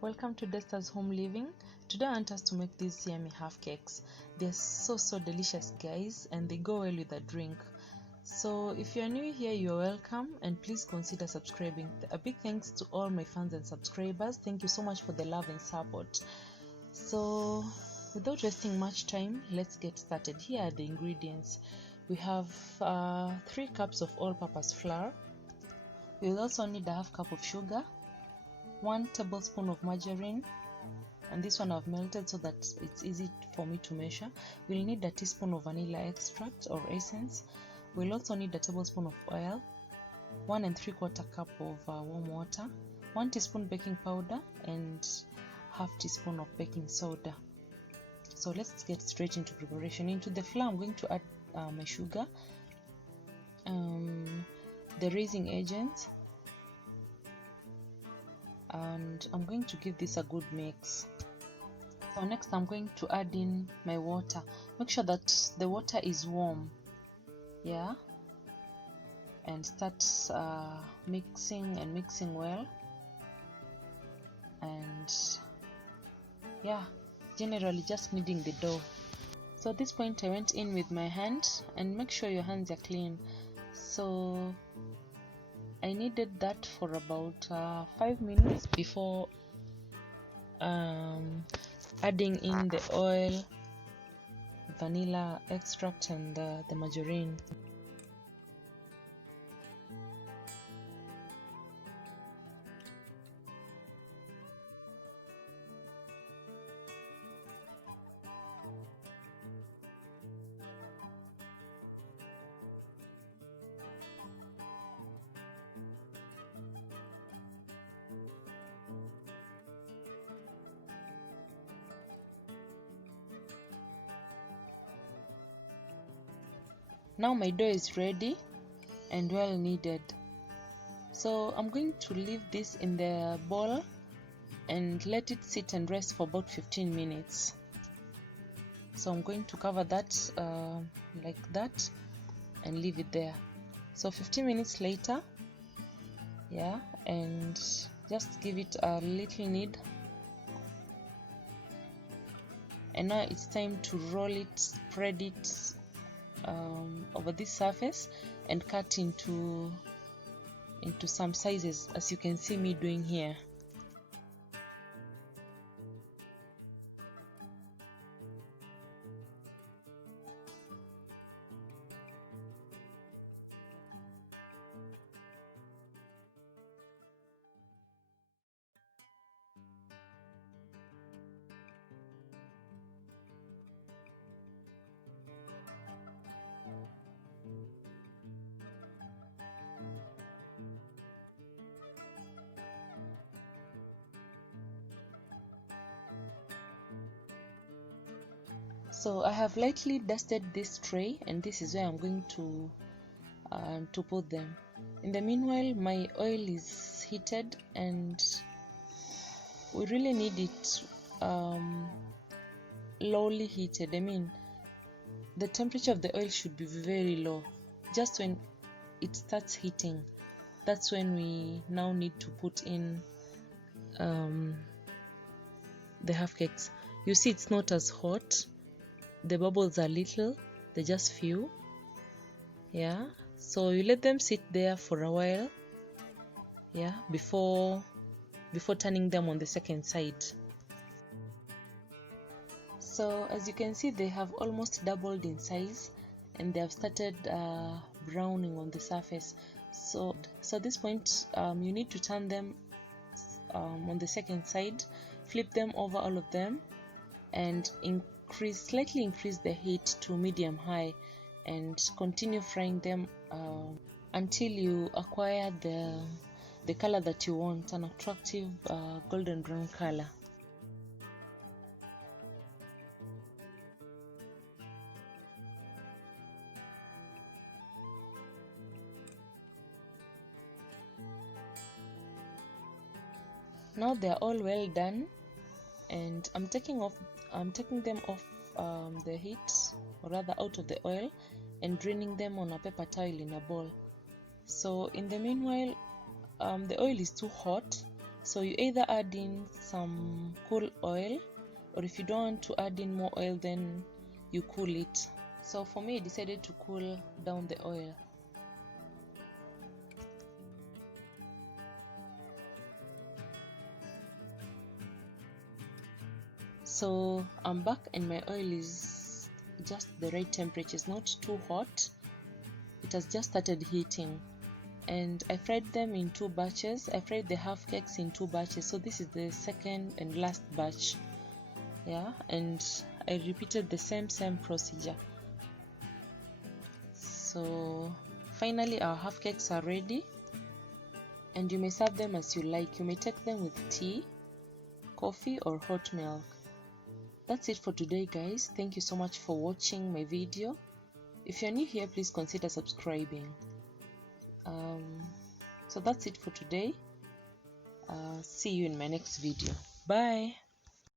Welcome to Desters HomeLiving. Today I want us to make these yummy half cakes. They're so delicious, guys, and they go well with a drink. So if you're new here, you're welcome, and please consider subscribing. A big thanks to all my fans and subscribers. Thank you so much for the love and support. So without wasting much time, let's get started. Here are the ingredients. We have 3 cups of all-purpose flour. We'll also need a half cup of sugar, 1 tablespoon of margarine, and this one I've melted so that it's easy for me to measure. We'll need a teaspoon of vanilla extract or essence. We'll also need a tablespoon of oil, 1 3/4 cup of warm water, 1 teaspoon baking powder, and half teaspoon of baking soda. So let's get straight into preparation. Into the flour, I'm going to add my sugar, the raising agent, and I'm going to give this a good mix. So next I'm going to add in my water. Make sure that the water is warm, yeah, and start mixing well, and yeah, generally just kneading the dough. So at this point I went in with my hand, and make sure your hands are clean. So I kneaded that for about 5 minutes before adding in the oil, vanilla extract, and the margarine. Now my dough is ready and well kneaded. So I'm going to leave this in the bowl and let it sit and rest for about 15 minutes. So I'm going to cover that like that and leave it there. So 15 minutes later, yeah, and just give it a little knead. And now it's time to roll it, spread it over this surface, and cut into some sizes, as you can see me doing here. So I have lightly dusted this tray, and this is where I'm going to put them. In the meanwhile, my oil is heated, and we really need it lowly heated. I mean, the temperature of the oil should be very low. Just when it starts heating, that's when we now need to put in the half cakes. You see, it's not as hot. The bubbles are little, they're just few, yeah. So you let them sit there for a while, yeah, before turning them on the second side. So as you can see, they have almost doubled in size, and they have started browning on the surface. So at this point, you need to turn them on the second side, flip them over, all of them, and slightly increase the heat to medium high, and continue frying them until you acquire the color that you want, an attractive golden brown color. Now they're all well done, and I'm taking them off the heat, or rather out of the oil, and draining them on a paper towel in a bowl. So in the meanwhile, the oil is too hot, So you either add in some cool oil, or if you don't want to add in more oil, then you cool it. So for me, I decided to cool down the oil. So I'm back and my oil is just the right temperature. It's not too hot. It has just started heating. And I fried them in 2 batches. I fried the half cakes in 2 batches. So this is the second and last batch. Yeah, and I repeated the same procedure. So finally our half cakes are ready, and you may serve them as you like. You may take them with tea, coffee, or hot milk. That's it for today, guys. Thank you so much for watching my video. If you're new here, please consider subscribing. So that's it for today. See you in my next video. Bye.